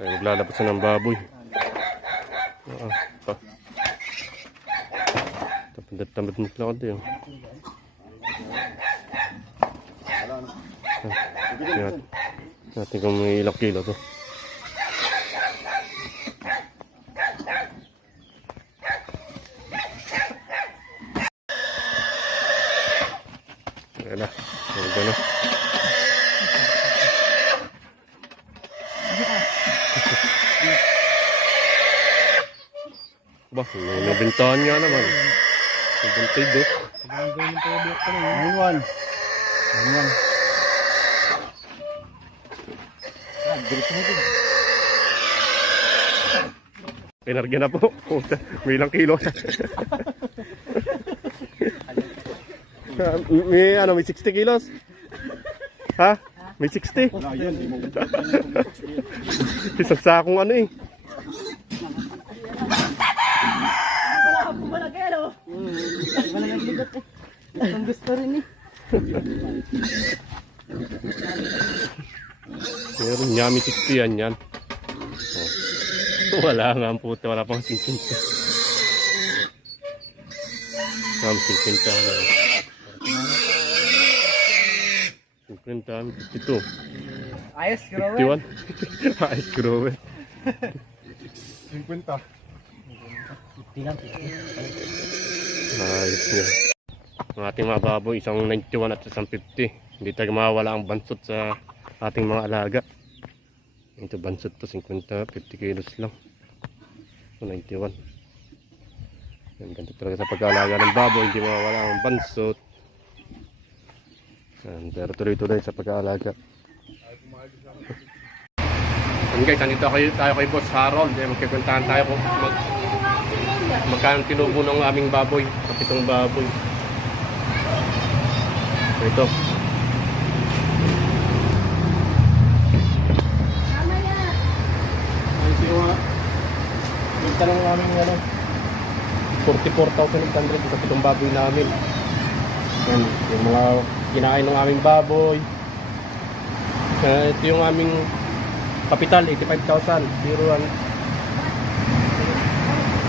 Ay, maglalabas na ng baboy. Oo. Pa. Tamad-tamad mo lang ako yun. Yan. Natin kung may ilang kilo to. Ayan na. Ayan na. Ba, may nabintahan nga naman. Nabintay do. Ayun. Ayun. Pinarga na po. Puta, may ilang kilo. May ano, may 60 kilos? Ha? May 60? Isang sakong ano eh. Ang gusto rin eh. Meron nyami 60 yan yan. Oh. Wala nga ang puta, wala pang 50. Ma'am, 50 na. 50, 52. Ayos, Kiro. 51. Ayos, grower. 50. Bilang. Ayos nga. Ang ating mga baboy, isang 91 at isang 50. Hindi tayo mawala ang bansot sa ating mga alaga. Ito bansot to, 50, 50 kilos lang. So, 91. Yan, ganito talaga sa pag-aalaga ng baboy, hindi mawala ang bansot. Yan, pero tuloy-tuloy sa pag-aalaga. Yan guys, nandito kayo, tayo kay Boss Harold. Eh, magkikwentahan tayo kung mag, magkano tinubo ng aming baboy, kapitong baboy. Ito. Yung tanong namin ano. 44,800 sa pitong baboy namin. Yan, yung mga kinain ng aming baboy. Eh, ito yung aming kapital, 85,000. Zero ang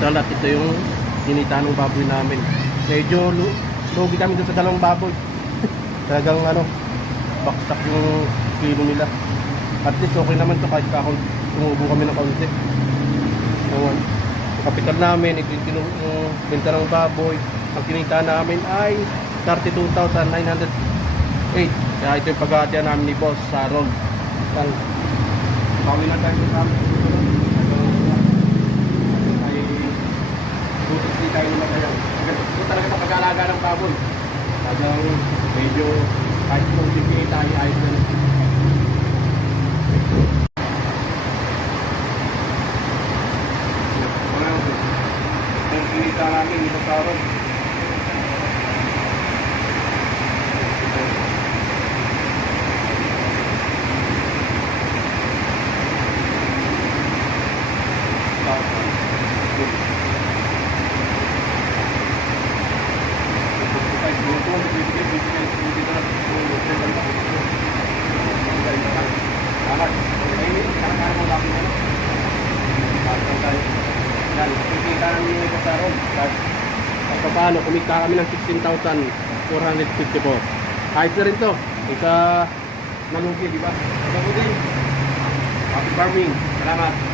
dalat. Ito yung ginita ng baboy namin. Medyo lu- lugi kami dun sa dalawang baboy. Talagang ano, baksak yung kilo nila. At least okay naman to kahit kakon tumubo kami ng kaunti. Yung, yung kapital namin, tinu- yung benta ng baboy. Ang kinita namin ay 32,908. Kaya ito yung paghahatian namin ni Boss sa Ron. Yan. Pawin na tayo sa amin. Ay, tutok din tayo naman. Ito talaga sa pag-aalaga ng baboy. Talagang medyo kahit kung hindi tayo ayos na Ang kinita namin dito sa Ron. Paano, kumita kami ng 16,454. Kahit na rin to. Isa nalugi, di ba? Nalugi. Happy farming. Salamat.